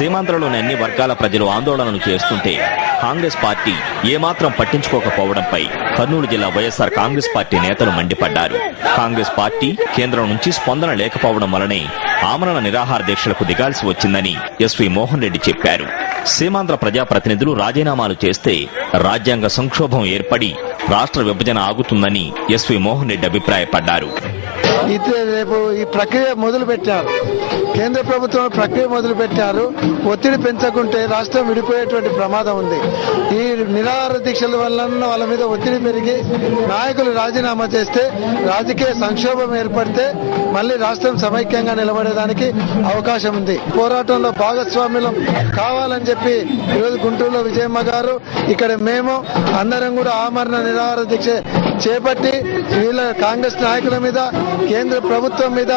సీమాంధ్రలోని అన్ని వర్గాల ప్రజలు ఆందోళనలు చేస్తుంటే కాంగ్రెస్ పార్టీ ఏమాత్రం పట్టించుకోకపోవడంపై కర్నూలు జిల్లా వైఎస్ఆర్ కాంగ్రెస్ పార్టీ నేతలు మండిపడ్డారు. కాంగ్రెస్ పార్టీ కేంద్రం నుంచి స్పందన లేకపోవడం వల్లనే ఆమరణ నిరాహార దీక్షలకు దిగాల్సి వచ్చిందని ఎస్వి మోహన్ రెడ్డి చెప్పారు. సీమాంధ్ర ప్రజాప్రతినిధులు రాజీనామాలు చేస్తే రాజ్యాంగ సంక్షోభం ఏర్పడి రాష్ట్ర విభజన ఆగుతుందని ఎస్వి మోహన్ రెడ్డి అభిప్రాయపడ్డారు. రేపు ఈ ప్రక్రియ మొదలు పెట్టారు, కేంద్ర ప్రభుత్వం ప్రక్రియ మొదలు పెట్టారు. ఒత్తిడి పెంచకుంటే రాష్ట్రం విడిపోయేటువంటి ప్రమాదం ఉంది. ఈ నిరాహార దీక్షల వల్ల వాళ్ళ మీద ఒత్తిడి పెరిగి నాయకులు రాజీనామా చేస్తే రాజకీయ సంక్షోభం ఏర్పడితే మళ్లీ రాష్ట్రం సమైక్యంగా నిలబడేదానికి అవకాశం ఉంది. పోరాటంలో భాగస్వామ్యం కావాలని చెప్పి ఈరోజు గుంటూరులో విజయమ్మ గారు, ఇక్కడ మేము అందరం కూడా ఆమరణ నిరాహార దీక్ష చేపట్టి వీళ్ళ కాంగ్రెస్ నాయకుల మీద కేంద్ర ప్రభుత్వం మీద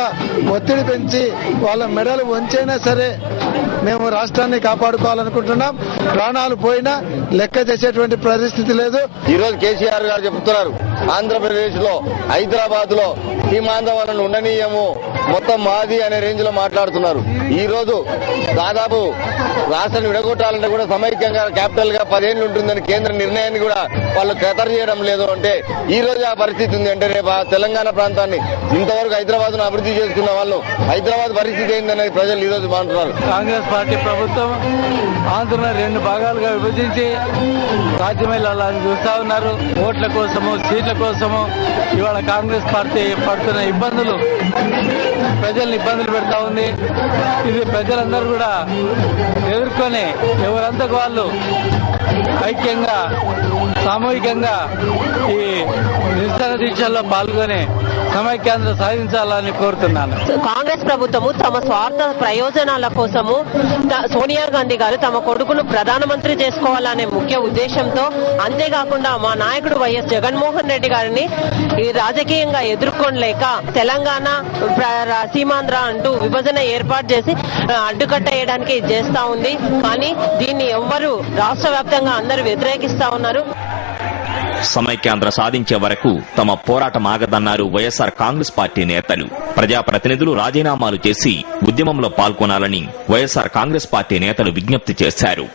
ఒత్తిడి పెంచి వాళ్ళ మెడలు వంచైనా సరే మేము రాష్ట్రాన్ని కాపాడుకోవాలనుకుంటున్నాం. ప్రాణాలు పోయినా లెక్క చేసేటువంటి పరిస్థితి లేదు. ఈ రోజు కేసీఆర్ గారు చెప్తున్నారు, ఆంధ్రప్రదేశ్ లో హైదరాబాద్ లో సీమాంధ్రవలను ఉండనీయము, మొత్తం మాది అనే రేంజ్ లో మాట్లాడుతున్నారు. ఈ రోజు దాదాపు రాష్ట్రాన్ని విడగొట్టాలంటే కూడా సమైక్యంగా క్యాపిటల్ గా 10 ఏళ్లు ఉంటుందని కేంద్ర నిర్ణయాన్ని కూడా వాళ్ళు ఖతరు చేయడం లేదు. అంటే ఈ రోజు ఆ పరిస్థితి ఉంది. అంటే రేపు తెలంగాణ ప్రాంతాన్ని ఇంతవరకు హైదరాబాద్ ను అభివృద్ధి చేసుకున్న వాళ్ళు హైదరాబాద్ పరిస్థితి ఏందనేది ప్రజలు ఈ రోజు మాట్లాడుతున్నారు. కాంగ్రెస్ పార్టీ ప్రభుత్వం ఆంధ్రను 2 భాగాలుగా విభజించి రాజ్యమేళాలని చూస్తా ఉన్నారు. ఓట్ల కోసము, సీట్ల కోసము ఇవాళ కాంగ్రెస్ పార్టీ పడుతున్న ఇబ్బందులు ప్రజల్ని ఇబ్బందులు పెడతా ఉంది. ఇది ప్రజలందరూ కూడా ఎదుర్కొని ఎవరంతకు వాళ్ళు ఐక్యంగా సామూహికంగా ఈ నిరసన దీక్షల్లో పాల్గొని సమైక్యాంధ్ర సాధించాలని కోరుతున్నాను. కాంగ్రెస్ ప్రభుత్వము తమ స్వార్థ ప్రయోజనాల కోసము సోనియా గాంధీ గారు తమ కొడుకును ప్రధానమంత్రి చేసుకోవాలనే ముఖ్య ఉద్దేశంతో, అంతేకాకుండా మా నాయకుడు వైఎస్ జగన్మోహన్ రెడ్డి గారిని ఈ రాజకీయంగా ఎదుర్కొనలేక తెలంగాణ సీమాంధ్ర అంటూ విభజన ఏర్పాటు చేసి అడ్డుకట్టేయడానికి చేస్తా ఉంది. కానీ దీన్ని ఎవ్వరూ రాష్ట్ర వ్యాప్తంగా అందరూ వ్యతిరేకిస్తా ఉన్నారు. సమైక్యాంధ్ర సాధించే వరకు తమ పోరాటం ఆగదన్నారు వైఎస్ఆర్ కాంగ్రెస్ పార్టీ నేతలు. ప్రజాప్రతినిధులు రాజీనామాలు చేసి ఉద్యమంలో పాల్గొనాలని వైఎస్ఆర్ కాంగ్రెస్ పార్టీ నేతలు విజ్ఞప్తి చేశారు.